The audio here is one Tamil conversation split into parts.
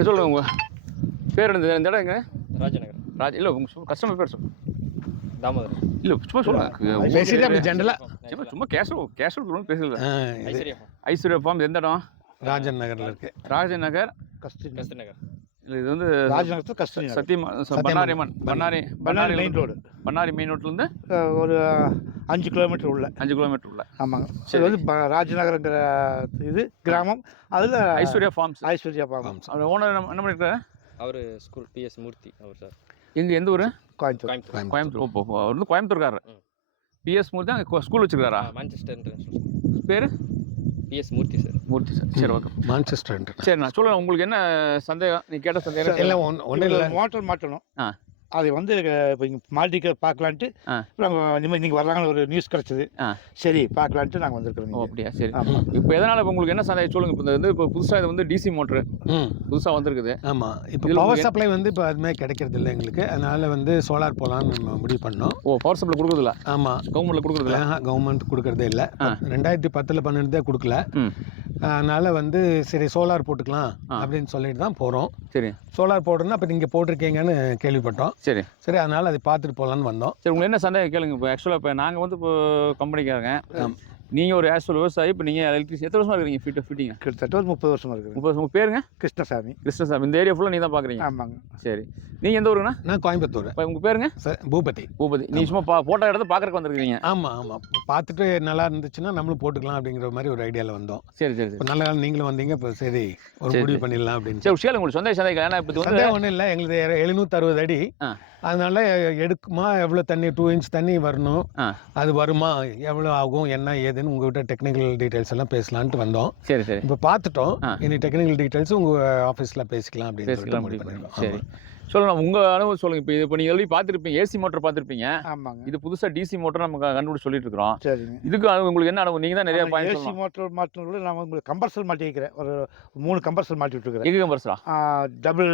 அப்படி சொல்லுங்க உங்க பேர் இந்த இந்த இடம் எங்க? ராஜநகர். ராஜ் இல்லை உங்க கஸ்டமர் பேர் சொல்லுங்க. தாமோதரம் இல்லை சும்மா சொல்லுங்க. உங்க பேசிட்டு அப்படி பேரு- ஜென்ரலா சும்மா சும்மா கேஷுவல் கேஷுவல் பேசல ஐஸ்வர்யா ஐஸ்வர்யா ஃபார்ம் எந்த இடம்? ராஜன் நகர்ல இருக்கு ராஜன் நகர். கஸ்தூரி கஸ்து நகர். இல்லை இது வந்து ராஜநகரத்தில் கஸ்தூரி நகர். சத்தியமா Bannari Amman Bannari Bannari main road Bannari main ரோட்லேருந்து ஒரு அஞ்சு கிலோமீட்டர் உள்ள. அஞ்சு கிலோமீட்டர் உள்ள. ஆமாங்க. இது வந்து ப- ராஜநகரங்கிற இது கிராமம். அதில் ஐஸ்வர்யா ஃபார்ம்ஸ் ஐஸ்வர்யா பாகம் அவர் ஓனர் என்ன என்ன பண்ணிருக்காரு? அவர் ஸ்கூல் பிஎஸ் மூர்த்தி அவர் சார் எங்க எந்த ஊர்? கோயம்புத்தூர். கோயம்புத்தூர். கோயம்புத்தூர். அவர் வந்து கோயம்புத்தூர்காரர். ம். பிஎஸ் மூர்த்தி அங்கே ஸ்கூல் வச்சிருக்காரா? மான்செஸ்டர் இன்டர்நேஷனல் பேர்? B S Murthy sir Murthy sir சரி ஓகே மான்செஸ்டர் சரி நான் சொல்லுங்க உங்களுக்கு என்ன சந்தேகம்? நீ கேட்ட சந்தேகம் இல்லை ஒன்றும் இல்லை. மோட்டர் மாட்டணும் ஆ. அதை வந்து இப்போ இங்கே மாட்டிக்க பார்க்கலான்ட்டு. நாங்கள் நீங்கள் வர்றாங்கன்னு ஒரு நியூஸ் கிடச்சிது. சரி பார்க்கலான்ட்டு நாங்கள் ஓ வந்திருக்கிறோம் அப்படியா? சரி. இப்போ எதனால் இப்போ உங்களுக்கு என்ன சந்தேகம் சொல்லுங்க. இப்போ இந்த வந்து இப்போ புதுசாக இது வந்து டிசி மோட்ரு ம். புதுசாக வந்திருக்குது. ஆமாம் இப்போ பவர் சப்ளை வந்து இப்போ அதுமாதிரி கிடைக்கிறது இல்லை எங்களுக்கு. அதனால வந்து சோலார் போகலான்னு நம்ம முடிவு பண்ணோம். ஓ பவர் சப்ளை கொடுக்குறதில்ல ஆமாம் கவர்மெண்ட்டில் கொடுக்குறதில்ல கவர்மெண்ட் கொடுக்கறதே இல்லை? ரெண்டாயிரத்தி பத்தில் பன்னெண்டு கொடுக்கல. ம். அதனால வந்து சரி சோலார் போட்டுக்கலாம் அப்படின்னு சொல்லிட்டு தான் போகிறோம் சரி. சோலார் போடுறோன்னா அப்போ நீங்கள் போட்டிருக்கீங்கன்னு கேள்விப்பட்டோம். சரி. சரி அதனால் அதை பார்த்துட்டு போகலான்னு வந்தோம். சரி உங்களுக்கு என்ன சந்தேகம்? கேளுங்க. இப்போ ஆக்சுவலாக இப்போ நாங்கள் வந்து இப்போ கம்பெனிக்காரங்க நீங்கள் ஒரு ஆக்சுவல் விவசாயி இப்போ நீங்கள் எலக்ட்ரிசி எத்தனை வருஷமா இருக்கிறீங்க ஃபிட் ஃபிட்டிங்க கிட்டத்தட்ட ஒரு முப்பது வருஷம் இருக்குது முப்பது உங்கள் பேருங்க? கிருஷ்ணசாமி. கிருஷ்ணசாமி. இந்த ஏரியா ஃபுல்லாக நீ தான் பார்க்குறீங்க ஆமாங்க. சரி. நீங்கள் எந்த ஊருங்கண்ணா? நான் கோயம்புத்தூர். இப்போ உங்கள் பேருங்க? சார் பூபதி. பூபதி. நீ சும்மா பா போட்டோ இடத்த பார்க்குறக்கு வந்திருக்கீங்க ஆமாம் ஆமாம் பார்த்துட்டு நல்லா இருந்துச்சுன்னா நம்மளும் போட்டுக்கலாம் அப்படிங்கிற மாதிரி ஒரு ஐடியாவில் வந்தோம். சரி சரி இப்போ நல்ல காலம் நீங்களும் வந்தீங்க இப்போ சரி ஒரு முடிவு. பண்ணிடலாம் அப்படின்னு சரி கேளுங்க உங்களுக்கு சந்தேகம் சந்தேகம் ஏன்னா இப்போ ஒன்றும் இல்லை. எங்களுக்கு எழுநூற்றி அறுபது அடி. அதனால எடுக்குமா? எவ்வளோ தண்ணி? டூ இன்ச் தண்ணி வரணும். அது வருமா? எவ்வளோ ஆகும்? என்ன ஏதுன்னு உங்ககிட்ட டெக்னிக்கல் டீட்டெயில்ஸ் எல்லாம் பேசலான்ட்டு வந்தோம். சரி சரி. இப்போ பார்த்துட்டோம். இனி டெக்னிக்கல் டீட்டெயில்ஸ் உங்கள் ஆஃபீஸில் பேசிக்கலாம் அப்படின்னு. பண்ணிருக்கோம். சரி. சொல்லுங்க உங்கள் அனுபவம் சொல்லுங்கள் இப்போ இது இப்போ நீங்கள் ஆல்ரெடி பார்த்துருப்பீங்க. ஏசி மோட்டர் பார்த்துருப்பீங்க. ஆமாங்க. இது புதுசாக டிசி மோட்டர் நம்ம கண்டுபிடிச்சு சொல்லிட்டு இருக்கிறோம் சரிங்க. இதுக்கு உங்களுக்கு என்ன அனுபவம்? நீங்கள் தான் நிறைய பாயிண்ட் ஏசி சொல்லலாம். மோட்டர் மாட்டினோட நான் உங்களுக்கு கம்பர்சல் மாட்டி வைக்கிறேன். ஒரு மூணு கம்பர்சல் மாட்டி விட்டுருக்கிறேன். எங்கே கம்பர்ஸா டபுள்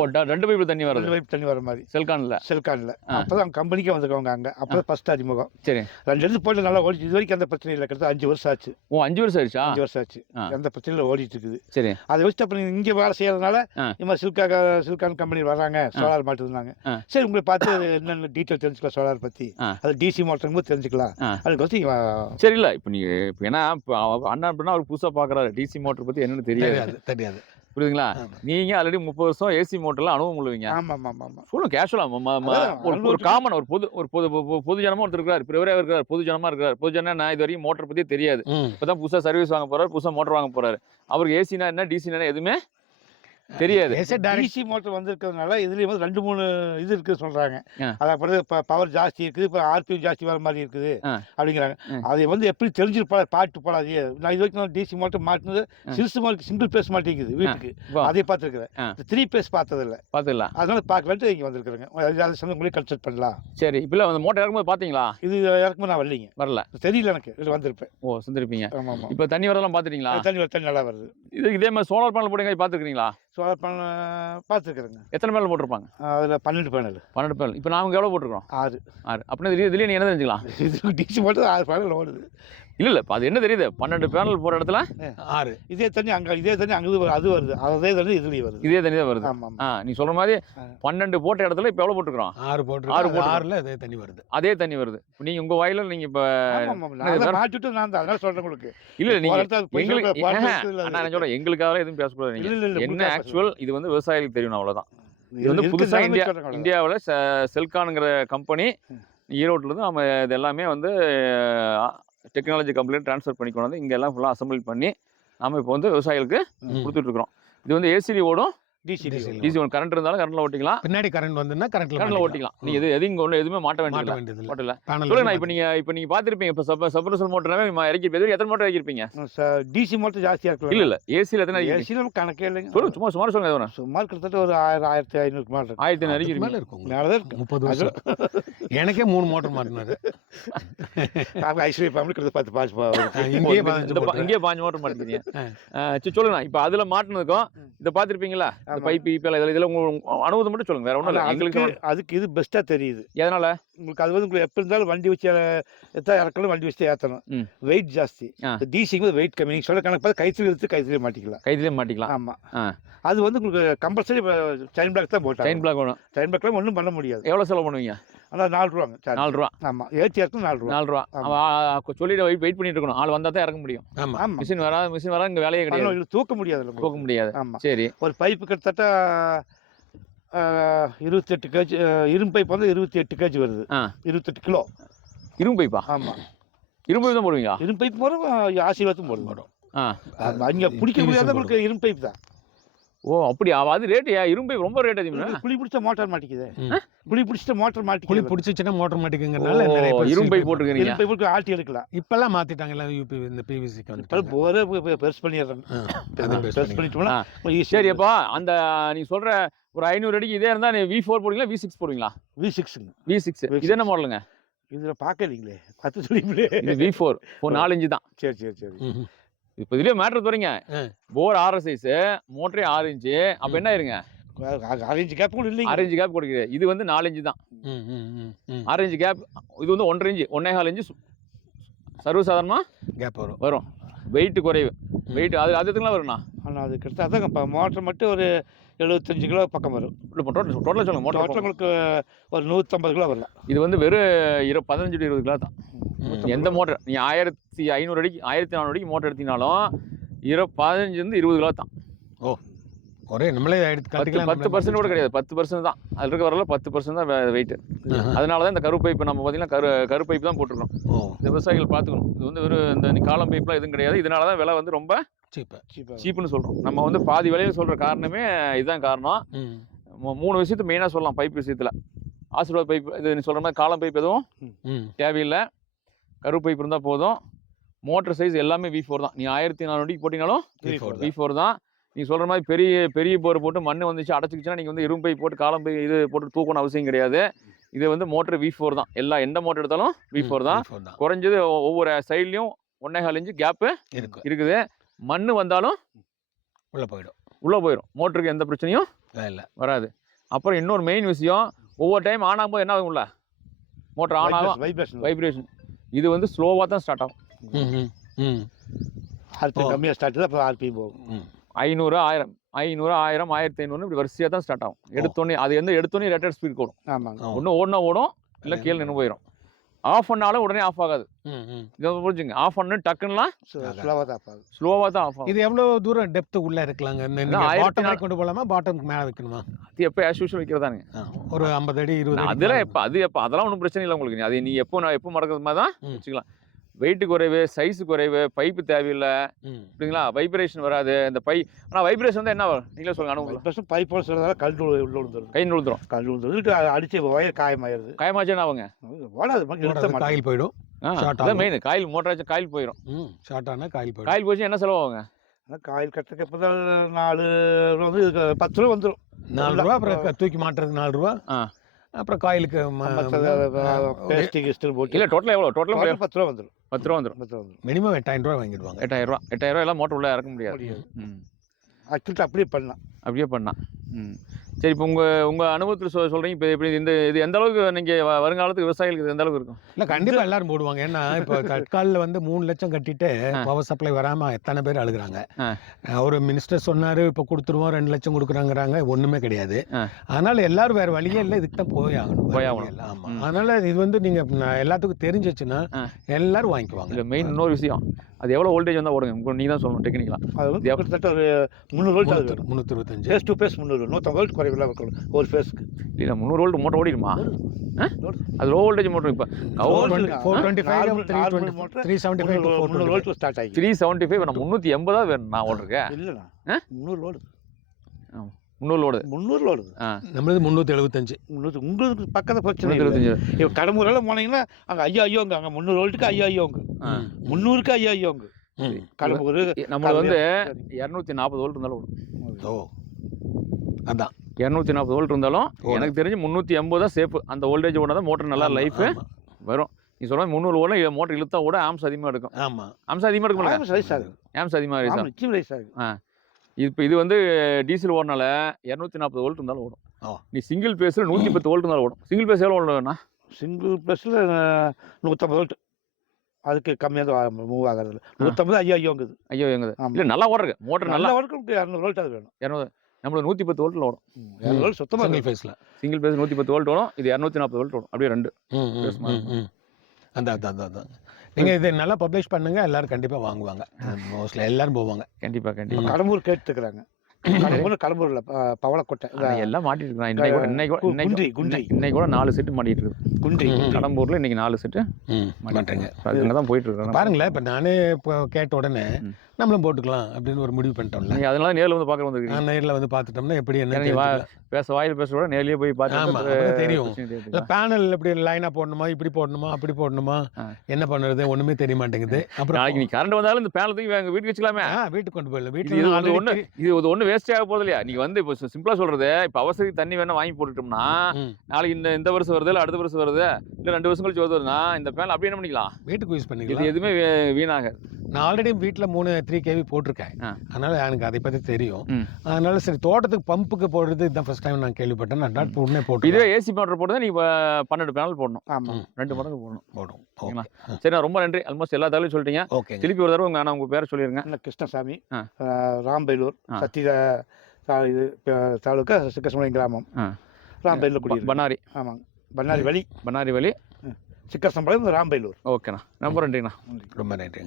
ஓ ரெண்டு பைப்பு தண்ணி வருது. ரெண்டு பைப் தண்ணி வர மாதிரி. செல்கானில்? செல்கானில். ஆ. அப்போ தான் கம்பெனிக்கே வந்திருக்கவங்க அங்கே. அப்போ தான் ஃபஸ்ட் அறிமுகம். சரி. ரெண்டு இடத்து போயிட்டு நல்லா ஓடிச்சு இது வரைக்கும் எந்த பிரச்சனையும் இல்லை. கிட்டத்தட்ட அஞ்சு வருஷம் ஆச்சு. ஓ அஞ்சு வருஷம் ஆயிடுச்சா? அஞ்சு வருஷம் ஆச்சு. எந்த பிரச்சனையும் இல்லை ஓடிட்டு இருக்குது. சரி. அதை வச்சுட்டு அப்புறம் இங்கே வேலை செய்யறதுனால. இந்த மாதிரி சில்கா சில்கான் கம்பெனி வர்றாங்க. சோலார் மாட்டுருந்தாங்க. சரி உங்களை பார்த்து என்னென்ன டீட்டெயில் தெரிஞ்சுக்கலாம் சோலார் பற்றி. அது டிசி மோட்டருங்க போது தெரிஞ்சுக்கலாம். அதுக்கு வந்து சரி இல்லை இப்போ நீங்கள் இப்போ ஏன்னா இப்போ அவ- அண்ணா அப்படின்னா அவர் புதுசாக பார்க்குறாரு டிசி மோட்டர் பற்றி என்னன்னு தெரியாது. தெரியாது புரியுதுங்களா? ஆமா. நீங்கள் ஆல்ரெடி முப்பது வருஷம் ஏசி மோட்டர்லாம் அனுபவம் உள்ளவங்க. ஆமாம் ஆமாம் சொல்லுங்க கேஷுவலாக அதான், ஒரு காமன் ஒரு பொது ஒரு பொது பொது- ஜனமா ஒருத்தர் இருக்கார். இப்போ இவரே இருக்கார் பொது ஜனமா இருக்கார். பொது ஜனம் நான் இது வரைக்கும் மோட்டர் பற்றியே தெரியாது. ம். இப்போ தான் புதுசாக சர்வீஸ் வாங்க போறாரு புதுசாக மோட்டர் வாங்க போறாரு. அவருக்கு ஏசினா என்ன டிசினா எதுவுமே தெரியாது. டிசி மோட்டர் வந்திருக்கிறதுனால இதுலேயும் வந்து ரெண்டு மூணு இது இருக்குது சொல்கிறாங்க. அதாவது இப்போ பவர் ஜாஸ்தி இருக்குது இப்போ ஆர்பிஎம் ஜாஸ்தி வர மாதிரி இருக்குது. அப்படிங்கிறாங்க. அதை வந்து எப்படி தெரிஞ்சிருப்பா பாட்டு போடாது. நான் இது வரைக்கும் டிசி மோட்டர் மாட்டினது சிறுசு மாதிரி சிங்கிள் பேஸ் மாட்டிக்குது வீட்டுக்கு. அதை பார்த்துருக்குறேன். த்ரீ பேஸ் பார்த்ததில்ல. பார்த்துக்கலாம் அதனால பார்க்கலான்ட்டு இங்கே வந்திருக்கிறேங்க. அதை சொன்ன உங்களே கன்சல்ட் பண்ணலாம். சரி இப்போ அந்த மோட்டர் இறக்கும்போது பார்த்தீங்களா? இது இறக்கும்போது நான் வரலைங்க. வரல. தெரியல எனக்கு. இது வந்திருப்பேன். ஓ செஞ்சிருப்பீங்க ஆமாம் இப்போ தண்ணி வரதெல்லாம் பார்த்துட்டீங்களா? தண்ணி வர தண்ணி நல்லா வருது. இது இதே மாதிரி சோலார் பேனல் போடுங்க பார்த்துருக்கீங்களா பண்ண பார்த்துருக்குறேங்க. எத்தனை பேனல் போட்டிருப்பாங்க? அதில் பன்னெண்டு பேனல். பன்னெண்டு பேனல். இப்போ நாங்கள் எவ்வளோ போட்டிருக்கோம் ஆறு. ஆறு. அப்படின்னா நீ என்ன தெரிஞ்சுக்கலாம்? இது டிசி மோட்டர் ஆறு பேனல் ஓடுது. இல்லை இல்லை அது என்ன தெரியுது? பன்னெண்டு பேனல் போகிற இடத்துல ஆறு. இதே தண்ணி அங்கே இதே தண்ணி அங்கே அது வருது. அதே தண்ணி இதுலேயும் வருது. இதே தண்ணி தான் வருது. ஆ நீ சொல்கிற மாதிரி. பன்னெண்டு போட்ட இடத்துல இப்போ எவ்வளோ போட்டுருக்குறோம்? ஆறு ஆறு போட்டு. ஆறுல அதே தண்ணி வருது. அதே தண்ணி வருது. இப்போ நீங்கள் உங்கள் வயலில் நீங்கள் இப்போ மாட்டிட்டு நான் தான். அதனால சொல்கிறேன் உங்களுக்கு. இல்லை நீங்கள் எங்களுக்கு நான் சொல்கிறேன் எங்களுக்காக எதுவும் பேசக்கூடாது என்ன ஆக்சுவல் இது வந்து விவசாயிகளுக்கு தெரியணும் அவ்வளோதான் இது வந்து புதுசாக இந்தியா. இந்தியாவில் செல்கானுங்கிற கம்பெனி ஈரோட்டிலேருந்து நம்ம இது எல்லாமே வந்து டெக்னாலஜி கம்பெனி ட்ரான்ஸ்ஃபர் பண்ணி கொண்டு வந்து இங்கே எல்லாம் ஃபுல்லாக அசம்பிள் பண்ணி நாம இப்போ வந்து விவசாயிகளுக்கு. கொடுத்துட்ருக்குறோம் இது வந்து ஏசிடி ஓடும் DC DC DC DC current இருந்தாலும் கரண்ட்டில் ஓட்டிக்கலாம். பின்னாடி கரண்ட் வந்துன்னா கரண்ட்ல கரண்ட்டில் ஓட்டிக்கலாம். நீங்கள் எது எதுவும் இங்கே ஒன்று எதுவுமே மாட்ட வேண்டியது இல்லை ஓட்டல. சொல்லுங்க இப்போ நீங்கள் இப்போ நீங்கள் பார்த்துருப்பீங்க. இப்போ சப் சப்ரசல் மோட்டர்னாவே இறக்கி எது எத்தனை மோட்டர் இறக்கிருப்பீங்க? டிசி மட்டும் ஜாஸ்தியாக இருக்கலாம் இல்லை இல்லை. ஏசியில் எத்தனை ஏசி நம்ம கணக்கே இல்லைங்க. சொல்லுங்க சும்மா சுமார் சொல்லுங்க எதுவும் சுமார் கிட்டத்தட்ட ஒரு ஆயிரம் ஆயிரத்தி மேலே இருக்கு. ஆயிரத்தி ஐநூறு இறக்கி மேல இருக்கும். மேலே தான் இருக்கு. முப்பது வருஷம். எனக்கே மூணு மோட்டர் மாட்டினாரு. அவங்க ஐஸ்வர்யா ஃபேமிலி கிட்ட பார்த்து பார்த்து இங்கேயே பாஞ்சு மோட்டர் மாட்டீங்க சரி சொல்லுங்க இப்போ அதில் மாட்டினதுக்கும் இதை பார்த்துருப்பீங்களா. பைப் ஈப்பியல் இதில் இதில் உங்கள் அனுபவத்தை மட்டும் சொல்லுங்க. வேற ஒன்றும் இல்லை. எங்களுக்கு அதுக்கு இது பெஸ்ட்டாக தெரியுது. எதனால? உங்களுக்கு அது வந்து உங்களுக்கு எப்போ இருந்தாலும் வண்டி வச்சு எத்தா இறக்கணும் வண்டி வச்சு ஏற்றணும். வெயிட் ஜாஸ்தி. டிசிங் வெயிட் கம்மி. நீங்கள் சொல்ல கணக்கு பார்த்து கைத்தில் எடுத்து கைத்திலே மாட்டிக்கலாம். கைதிலே மாட்டிக்கலாம். ஆமாம். அது வந்து உங்களுக்கு கம்பல்சரி செயின் பிளாக் தான் போட்டாங்க. செயின் பிளாக் வேணும். செயின் பிளாக்லாம் ஒன்றும் பண்ண முடியாது. எவ்வளோ செலவு பண்ணுவீங்க? ஆனால் நாலு ரூபாங்க நாலு ரூபா. ஆமாம் ஏற்றி இறக்கணும் நாலு ரூபா. நாலு ரூபா. சொல்லிட்டு வெயிட் வெயிட் பண்ணிட்டு இருக்கணும். ஆள் வந்தால் தான் இறக்க முடியும். ஆமா. ஆமாம் மிஷின் வராது மிஷின் வராது இங்கே வேலையே கிடையாது. தூக்க முடியாது போக முடியாது. ஆமாம் சரி. ஒரு பைப்பு கிட்டத்தட்ட இருபத்தெட்டு கேஜி இரும்பு பைப் வந்து இருபத்தி எட்டு கேஜி வருது. ஆ. இருபத்தெட்டு கிலோ. இரும்பு பைப்பா? ஆமாம் இரும்பு பைப் தான் போடுவீங்களா? இரும்பு பைப் போகிறோம் ஆசீர்வாதம் போடுவோம். ஆ. அங்கே பிடிக்க முடியாத. உங்களுக்கு இரும்பு பைப் தான். ஓ அப்படியா? அது ரேட்டு இரும்பு ரொம்ப ரேட் அதிகம்? குழி பிடிச்ச மோட்டார் மாட்டிக்குது. குழி பிடிச்சிட்ட மோட்டார் குழி மாட்டிக்குது பிடிச்சிச்சுன்னா மோட்டர் மாட்டிக்குங்கிறனால இரும்பு போட்டுருக்கீங்க இரும்பு பைப்புக்கு ஆட்டி எடுக்கலாம். இப்பெல்லாம் மாத்திட்டாங்க எல்லாம் யூபி இந்த பிவிசிக்கு வந்துட்டாங்க போரே பெருசு பண்ணிடுறாங்க பெருசு பண்ணிட்டோம்னா சரி அப்போ அந்த நீ சொல்ற ஒரு ஐநூறு அடிக்கு இதே இருந்தா நீ வி ஃபோர் போடுவீங்களா வி சிக்ஸ் போடுவீங்களா? வி சிக்ஸுங்க வி சிக்ஸ் இது என்ன மாடலுங்க இதில் பார்க்கலீங்களே. பார்த்து சொல்லிங்களே இது வி ஃபோர் ஒரு நாலு இன்ச்சு தான். சரி சரி சரி. இப்போ இதுலயே மேட்ரு ஆ. போர் ஆறு சைஸ் மோட்டரே ஆறு இன்ச்சு. அப்போ என்ன இருங்க அரேஞ்ச் கேப் கூட ஆறு இன்ச்சு கேப் கொடுக்குது. இது வந்து நாலு இன்ச்சு தான். இன்ச்சு கேப் இது வந்து ஒன்றரை இன்ச்சு ஒன்னே கால் இன்ச்சு சர்வசாதாரணமாக கேப் வரும். வரும். வெயிட் குறைவு. வெயிட் அது அது எதுக்குலாம் வரும்ண்ணா ஆனால் அது கிட்ட அதாங்க இப்போ மோட்டர் மட்டும் ஒரு எழுபத்தஞ்சு கிலோ பக்கம் வரும். டோட்டல் டோட்டலாக சொல்லுங்க மோட்டர் மோட்டர் உங்களுக்கு ஒரு நூற்றம்பது கிலோ வரலாம் இது வந்து வெறும் இரு பதினஞ்சு டு இருபது கிலோ தான். எந்த மோட்டர் நீ ஆயிரத்தி ஐநூறு அடிக்கு ஆயிரத்தி நானூறு அடிக்கு மோட்டர் எடுத்தீங்கனாலும் இரு பதினஞ்சுலேருந்து இருபது கிலோ தான். ஒரே நம்மளே எடுத்து பத்து பர்சன்ட் கூட கிடையாது. பத்து பர்சன்ட் தான். அதில் இருக்க வரல பத்து பர்சன்ட் தான் வெயிட். அதனால தான் இந்த கரு பைப்பு நம்ம பார்த்தீங்கன்னா கரு கரு பைப்பு தான் போட்டிருக்கோம் இந்த விவசாயிகள் பார்த்துக்கணும் இது வந்து ஒரு இந்த நீ காலம் பைப்லாம் எதுவும் கிடையாது. இதனால தான் விலை வந்து ரொம்ப சீப்பு. சீப்புன்னு சொல்கிறோம் நம்ம வந்து பாதி விலையில சொல்கிற காரணமே இதுதான் காரணம். மூணு விஷயத்தை மெயினாக சொல்லலாம் பைப் விஷயத்தில். ஆசீர்வாத் பைப் இது நீ சொல்கிற மாதிரி காலம் பைப் எதுவும் தேவையில்லை. கரு பைப் இருந்தால் போதும். மோட்டர் சைஸ் எல்லாமே வி ஃபோர் தான். நீ ஆயிரத்தி நானூறுக்கு போட்டிங்கனாலும் V4 வி ஃபோர் தான். நீ சொல்கிற மாதிரி பெரிய பெரிய போர் போட்டு மண் வந்துச்சு அடைச்சிக்கிச்சுன்னா நீங்கள் வந்து இரும்பு போட்டு காலம் பை இது போட்டு தூக்கணும் அவசியம் கிடையாது. இது வந்து மோட்டர் வி ஃபோர் தான். எல்லா எந்த மோட்டர் எடுத்தாலும் வி ஃபோர் தான். V4 தான். குறைஞ்சது ஒவ்வொரு சைட்லேயும் ஒன்னே கால் இன்ச்சு கேப்பு இருக்கு. இருக்குது. மண் வந்தாலும் உள்ள போயிடும். உள்ளே போயிடும் மோட்டருக்கு எந்த பிரச்சனையும் இல்லை. வராது. அப்புறம் இன்னொரு மெயின் விஷயம் ஒவ்வொரு டைம் ஆன் ஆகும்போது என்ன ஆகும்ல? மோட்டர் ஆன் ஆகும். வைப்ரேஷன் வைப்ரேஷன் இது வந்து ஸ்லோவாக தான் ஸ்டார்ட் ஆகும். ம் ம். ம் ஆர்பி. கம்மியாக ஸ்டார்ட் தான் அப்புறம் ஆர்பி போகும். ம். ஐநூறு ஆயிரம் ஐநூறு ஆயிரம் ஆயிரத்தி ஐநூறு இப்படி வரிசையாக தான் ஸ்டார்ட் ஆகும். எடுத்தோடனே அது வந்து எடுத்தோடனே ரேட்டட் ஸ்பீட் கூடும். ஆமாங்க. ஒன்று ஓடினா ஓடும் இல்லை கீழே நின்று போயிடும் ஆஃப் பண்ணாலும் உடனே ஆஃப் ஆகாது. ம் ம். இதை புரிஞ்சுங்க. ஆஃப் பண்ணு டக்குன்னுலாம் ஸ்லோவாக தான் ஆகும் ஸ்லோவாக தான் ஆஃப் ஆகும். இது எவ்வளவு தூரம் டெப்த் உள்ள இருக்கலாங்க? கொண்டு போகலாமா? பாட்டம்க்கு மேலே வைக்கணுமா? அது எப்போ ஆஸ் யூஷுவல் வைக்கிறதானுங்க. ஒரு ஐம்பது அடி இருபது அடி அதெல்லாம் எப்போ அது எப்போ அதெல்லாம் ஒன்றும் பிரச்சனை இல்லை உங்களுக்கு. அது நீ எப்போ நான் எப்போ மறக்கிறது மாதிரி தான். வச்சுக்கலாம். வெயிட் குறைவு சைஸ் குறைவு பைப்பு தேவையில்லை. ம். அப்படிங்களா வைப்ரேஷன் வராது. இந்த பை ஆனால் வைப்ரேஷன் வந்து என்ன வரும் நீங்களே சொல்லுங்க அனுபவம் பைப் போட சொல்கிறதால கல் உள்ள விழுந்துடும் கை நுழுத்துரும் கல் விழுந்துடும் அடிச்சு ஒயர் காயமாயிருது காயமாச்சு என்ன ஆகுங்க? ஓடாது காயில் போயிடும். அதான். மெயின் காயில் மோட்டர் ஆச்சு காயில் போயிடும் ம் ஷார்ட் ஆனால் காயில் போயிடும். காயில் போச்சு என்ன செலவாகுங்க? ஆனால் காயில் கட்டுறதுக்கு எப்போ தான் நாலு ரூபா வந்து இதுக்கு பத்து ரூபா வந்துடும் நாலு ரூபா அப்புறம் தூக்கி மாட்டுறதுக்கு நாலு ரூபா. ஆ. அப்புறம் காயிலுக்கு பேஸ்டிக் கிஸ்டில் போட்டு இல்லை டோட்டலாக எவ்வளோ டோட்டலாக total பத்து ரூபா வந்துடும் பத்து ரூபா வந்துடும் பத்து ரூபா வந்துடும் மினிமம் எட்டாயிரம் ரூபா வாங்கிடுவாங்க. எட்டாயிரம் ரூபா. எட்டாயிரம் ரூபா எல்லாம் மோட்டர் உள்ள இறக்க முடியாது. முடியாது. ம். ஆக்சுவலி அப்படியே பண்ணலாம். அப்படியே பண்ணலாம். ம். சரி இப்போ உங்கள் உங்கள் அனுபவத்தில் சொல் சொல்கிறீங்க இப்போ எப்படி இந்த இது எந்த அளவுக்கு நீங்கள் வருங்காலத்துக்கு விவசாயிகளுக்கு இது எந்த அளவுக்கு இருக்கும்? இல்லை கண்டிப்பாக எல்லாரும் போடுவாங்க. ஏன்னா இப்போ தற்காலில் வந்து மூணு லட்சம் கட்டிட்டு. பவர் சப்ளை வராமல் எத்தனை பேர் அழுகுறாங்க. ஒரு மினிஸ்டர் சொன்னார் இப்போ கொடுத்துருவோம் ரெண்டு லட்சம் கொடுக்குறாங்கிறாங்க. ஒன்றுமே கிடையாது. அதனால எல்லாரும் வேறு வழியே இல்லை இதுக்கு தான் போய் ஆகணும். போய் ஆகணும். இல்லை. ஆமா. ம். அதனால இது வந்து நீங்கள் எல்லாத்துக்கும் தெரிஞ்சிச்சுன்னா. எல்லாரும் வாங்கிக்குவாங்க. இல்லை மெயின் இன்னொரு விஷயம். அது எவ்வளோ வோல்டேஜ் வந்தால் ஓடுங்க நீங்கள் தான் சொல்லணும் டெக்னிக்கலாக அது வந்து கிட்டத்தட்ட ஒரு முந்நூறு வோல்ட் அது முந்நூற்று இருபத்தஞ்சு. ஃபேஸ் டு ஃபேஸ் முந்நூறு நூற்றம்பது வோல்ட் இருக்கணும். ஒரு ஃபேஸ்க்கு இல்லை முந்நூறு வோல்ட் மோட்டர் ஓடிடுமா. அது லோ வோல்டேஜ் மோட்டர் இப்போ. Volt ஃபோர் இல்ல. Twenty five Normal- three normal twenty motor. Three seventy five to four முந்நூறு வோல்ட் ஸ்டார்ட் ஆகி. த்ரீ செவன்ட்டி ஃபைவ் நான் முந்நூற்றி எண்பதா வேணும் நான் ஓடுறேன் இல்லைண்ணா? முந்நூறு ஓடுது முந்நூறு ஓடுது முந்நூறு ஆ. நம்மளது முந்நூற்றி எழுபத்தஞ்சு முந்நூறு உங்களுக்கு பக்கத்தில் பிரச்சனை முந்நூற்றி இருபத்தஞ்சு இப்போ கடம்பூரெல்லாம் போனீங்கன்னா அங்கே ஐயா ஐயோங்க அங்கே முந்நூறு வோல்ட்டுக்கு ஐயா ஐயோங்க முந்நூறுக்கு ஐயா ஐயோங்க. கடம்பூர் நம்மளுக்கு வந்து இரநூத்தி நாற்பது வோல்ட் இருந்தாலும் ஓடும். ஓ. அதான். இரநூத்தி நாற்பது வோல்ட் இருந்தாலும். எனக்கு தெரிஞ்சு முந்நூற்றி எண்பது தான் சேஃப் அந்த வோல்டேஜ் ஓட தான் மோட்டர் நல்லா லைஃப். வரும். நீ சொல்ற மாதிரி முந்நூறு ஓட மோட்டர் இழுத்தா கூட ஆம்ஸ் அதிகமாக இருக்கும் ஆமா. ஆம்ஸ் அதிகமாக இருக்கும்ல ரைஸ் ஆகுது. ஆம்ஸ் அதிகமாக ரைஸ் ஆமாம் நிச்சயம் ரைஸ் ஆகுது. இப்போ இது வந்து டீசல் ஓடினால இரநூத்தி நாற்பது வோல்ட் இருந்தாலும் ஓடும். ஆ. நீ சிங்கிள் பேஸில் நூற்றி பத்து வோல்ட் இருந்தாலும் ஓடும். சிங்கிள் பேஸ் எவ்வளோ ஓடணும்னா சிங்கிள் ப்ளஸில் நூற்றம்பது வோல்ட் அதுக்கு கம்மியாக தான் மூவ் ஆகிறது நூற்றம்பது ஐயோ ஐயோங்குது. ஐயோ எங்குது ஆமா. இல்லை நல்லா ஓடுறது மோட்டர் நல்லா ஒர்க்கு இரநூறு வோல்ட் அது வேணும். இரநூறு. நம்மளுக்கு நூற்றி பத்து வோல்ட்டில் ஓடும் சுத்தமாக சிங்கிள் ஃபேஸில் சிங்கிள் பேஸ் நூற்றி பத்து வோல்ட் ஓடும் இது இரநூத்தி நாற்பது வோல்ட் ஓடும். அப்படியே ரெண்டு அந்த அதான் அதான் அதான் நீங்கள் இதை நல்லா பப்ளிஷ் பண்ணுங்க எல்லாரும் கண்டிப்பாக வாங்குவாங்க. மோஸ்ட்லி எல்லாரும் போவாங்க. கண்டிப்பாக கண்டிப்பாக கடம்பூர் கேட்டுக்கிறாங்க. கடம்பூர் கடம்பூரில் பவளக்கோட்டை. எல்லாம் மாட்டிட்டு இருக்கேன் இன்னைக்கு குன்றி. இன்னைக்கு கூட நாலு செட்டு மாட்டிட்டு இருக்கு. குன்றி. கடம்பூர்ல இன்னைக்கு நாலு செட்டு ம் பண்ணுறீங்க அங்கே தான் போயிட்டு இருக்கேன் பாருங்களேன் இப்போ நானே இப்போ கேட்ட உடனே. நம்மளும் போட்டுக்கலாம் அப்படின்னு ஒரு முடிவு பண்ணிட்டோம்ல அதனால நேர்ல வந்து பார்க்க நான் நேரில் வந்து பார்த்துட்டோம்னா எப்படி என்ன நீ. பேச வாயில் பேச கூட நேர்லயே போய் பார்த்து தெரியும். இல்லை. பேனல் எப்படி லைனாக போடணுமா இப்படி போடணுமா அப்படி போடணுமா. என்ன பண்ணுறது ஒன்றுமே தெரிய மாட்டேங்குது அப்புறம் நாளைக்கு நீ கரண்ட் வந்தாலும் இந்த பேனல் தூக்கி எங்க வீட்டுக்கு வச்சுக்கலாமே வீட்டுக்கு கொண்டு போயிடலாம் இது இது வந்து வீட்டில் இது இது ஒண்ணு வேஸ்ட் ஆக போறது இல்லையா நீங்க வந்து இப்போ சிம்பிளா சொல்றது இப்போ அவசரத்துக்கு தண்ணி வேணா வாங்கி போட்டுட்டோம்னா. நாளைக்கு இந்த இந்த வருஷம் வருது இல்ல அடுத்த வருஷம் வருது இல்ல ரெண்டு வருஷம் கழிச்சு வருதுன்னா இந்த பேனல் அப்படியே என்ன பண்ணிக்கலாம் வீட்டுக்கு யூஸ் இது பண்ணிக்கலாம் எதுவுமே வீ- வீணாகாது நான் ஆல்ரெடி வீட்டில் மூணு த்ரீ கேவி போட்டிருக்கேன். அதனால எனக்கு அதை பற்றி தெரியும். அதனால சரி தோட்டத்துக்கு பம்புக்கு போடுறது இதுதான் ஃபர்ஸ்ட் டைம் நான் கேள்விப்பட்டேன். நான் டாட் உடனே போட்டு இதுவே ஏசி மோட்டர் போட்டு ப- பன்னெண்டு பேனல் போடணும். ஆமாம் ரெண்டு மடங்கு போடணும். போடும் சரிங்களா? சரி நான் ரொம்ப நன்றி. ஆல்மோஸ்ட் எல்லா தகவலும் சொல்லிட்டீங்க. ஓகேங்க. திருப்பி ஒரு தடவை உங்க நான் உங்க பேரை சொல்லிருங்க அண்ணன் கிருஷ்ணசாமி. ராம்பேலூர். தா- இது தாலுக்கா சிக்கசமலை கிராமம். ப- குடியிருக்கோம் பண்ணாரி. ஆமாங்க. பண்ணாரி வழி. பண்ணாரி வழி. சிக்கசம்பளம் ராம்பேலூர். ஓகேண்ணா. ரொம்ப நன்றிண்ணா. ரொம்ப நன்றிங்க.